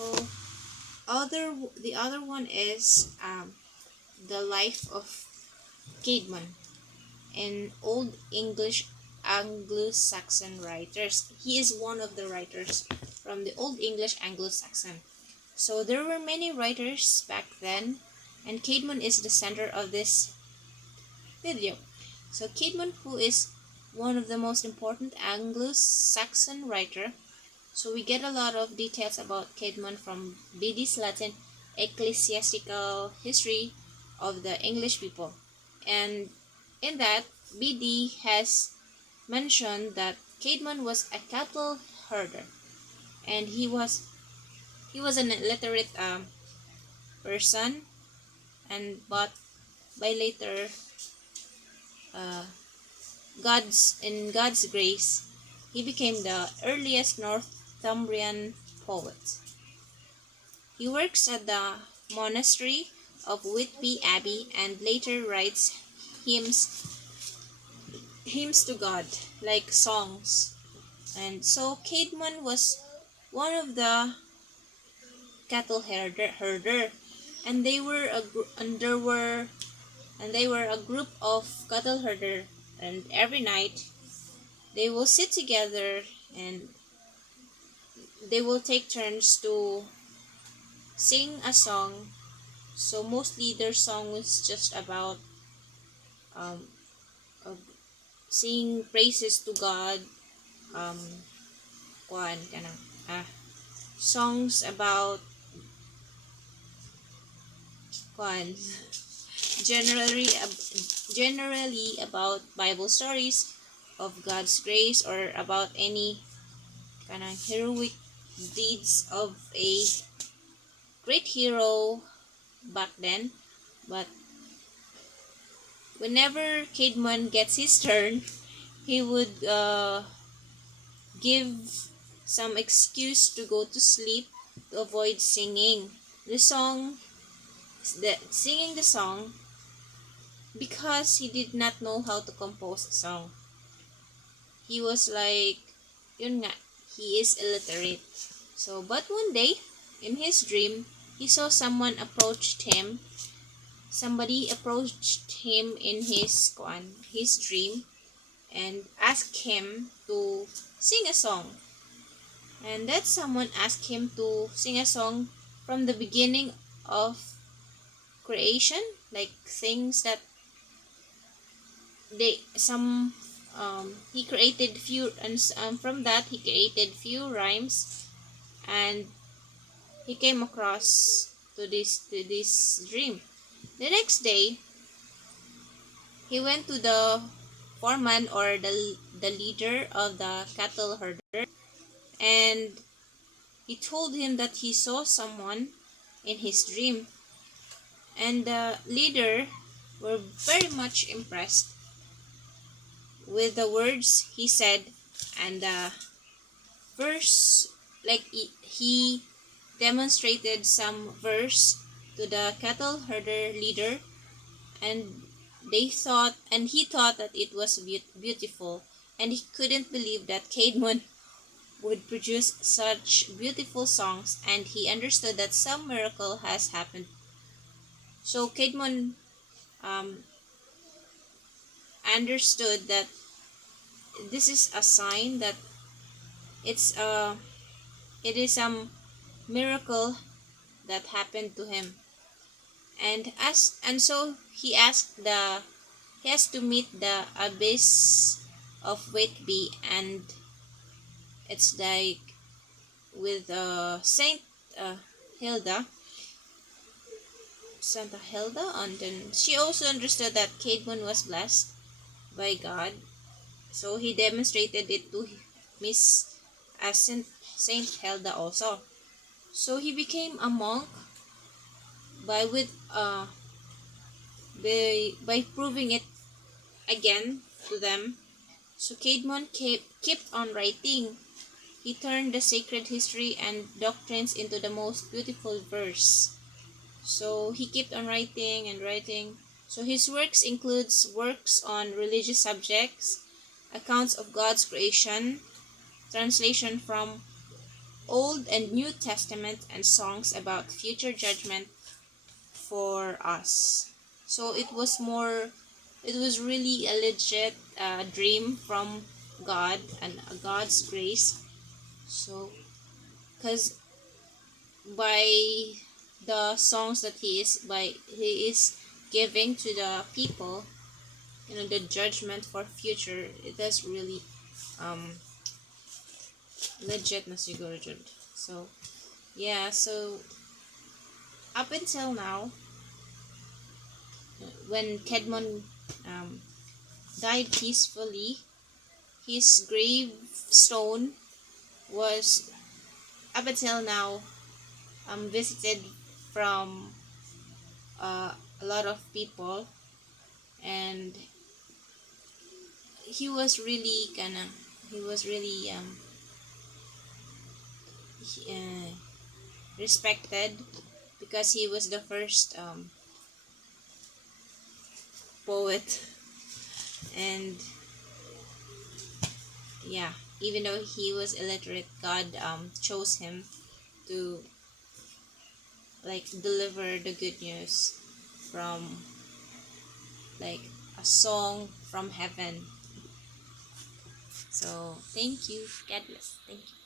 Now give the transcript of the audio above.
So the other one is the life of Caedmon, an Old English Anglo-Saxon writers. He is one of the writers from the Old English Anglo-Saxon. So there were many writers back then, and Caedmon is the center of this video. So Caedmon, who is one of the most important Anglo-Saxon writer, so we get a lot of details about Caedmon from Bede's Latin ecclesiastical history of the English people. And in that, Bede has mentioned that Caedmon was a cattle herder, and he was an illiterate person, and but by later, uh, God's grace, he became the earliest Northumbrian poet. He works at the monastery of Whitby Abbey and later writes hymns hymns to God, like songs. And so Caedmon was one of the cattle herder, and they were a group of cattle herder, and every night they will sit together and they will take turns to sing a song. So mostly their song is just about um, uh, singing praises to God, um, kuan kanang songs about kuan generally generally about Bible stories of God's grace or about any kanang heroic deeds of a great hero back then. But whenever Caedmon gets his turn, he would give some excuse to go to sleep to avoid singing the song, singing the song because he did not know how to compose a song. He was like, yun nga, he is illiterate. So, but one day, in his dream, he saw somebody approached him in his dream, and asked him to sing a song. And that someone asked him to sing a song from the beginning of creation, like things that they some he created few, and from that he created few rhymes, and he came across to this dream. The next day, he went to the foreman, or the leader of the cattle herder, and he told him that he saw someone in his dream, and the leader were very much impressed with the words he said, and the verse, like he demonstrated some verse to the cattle herder leader, and he thought that it was beautiful, and he couldn't believe that Caedmon would produce such beautiful songs, and he understood that some miracle has happened. So Caedmon um, understood that this is a sign that it's a it is some miracle that happened to him, and so he has to meet the abyss of Whitby, and it's like with Saint uh, Hilda, Santa Hilda, and then she also understood that Caedmon was blessed by God, so he demonstrated it to Miss Saint Hilda also. So he became a monk by with by proving it again to them. So Caedmon kept on writing. He turned the sacred history and doctrines into the most beautiful verse. So he kept on writing and writing. So his works includes works on religious subjects, accounts of God's creation, translation from Old and New Testament and songs about future judgment for us. So it was really a legit dream from God and God's grace. So, because by the songs that he is giving to the people, the judgment for future, it is really um legit na siguro jud. So yeah, so up until now, when Kedmon um, died peacefully, his gravestone was up until now visited from a lot of people, and he was really he was really respected because he was the first poet. And yeah, even though he was illiterate, God chose him to like deliver the good news from like a song from heaven. So thank you. God bless. Thank you.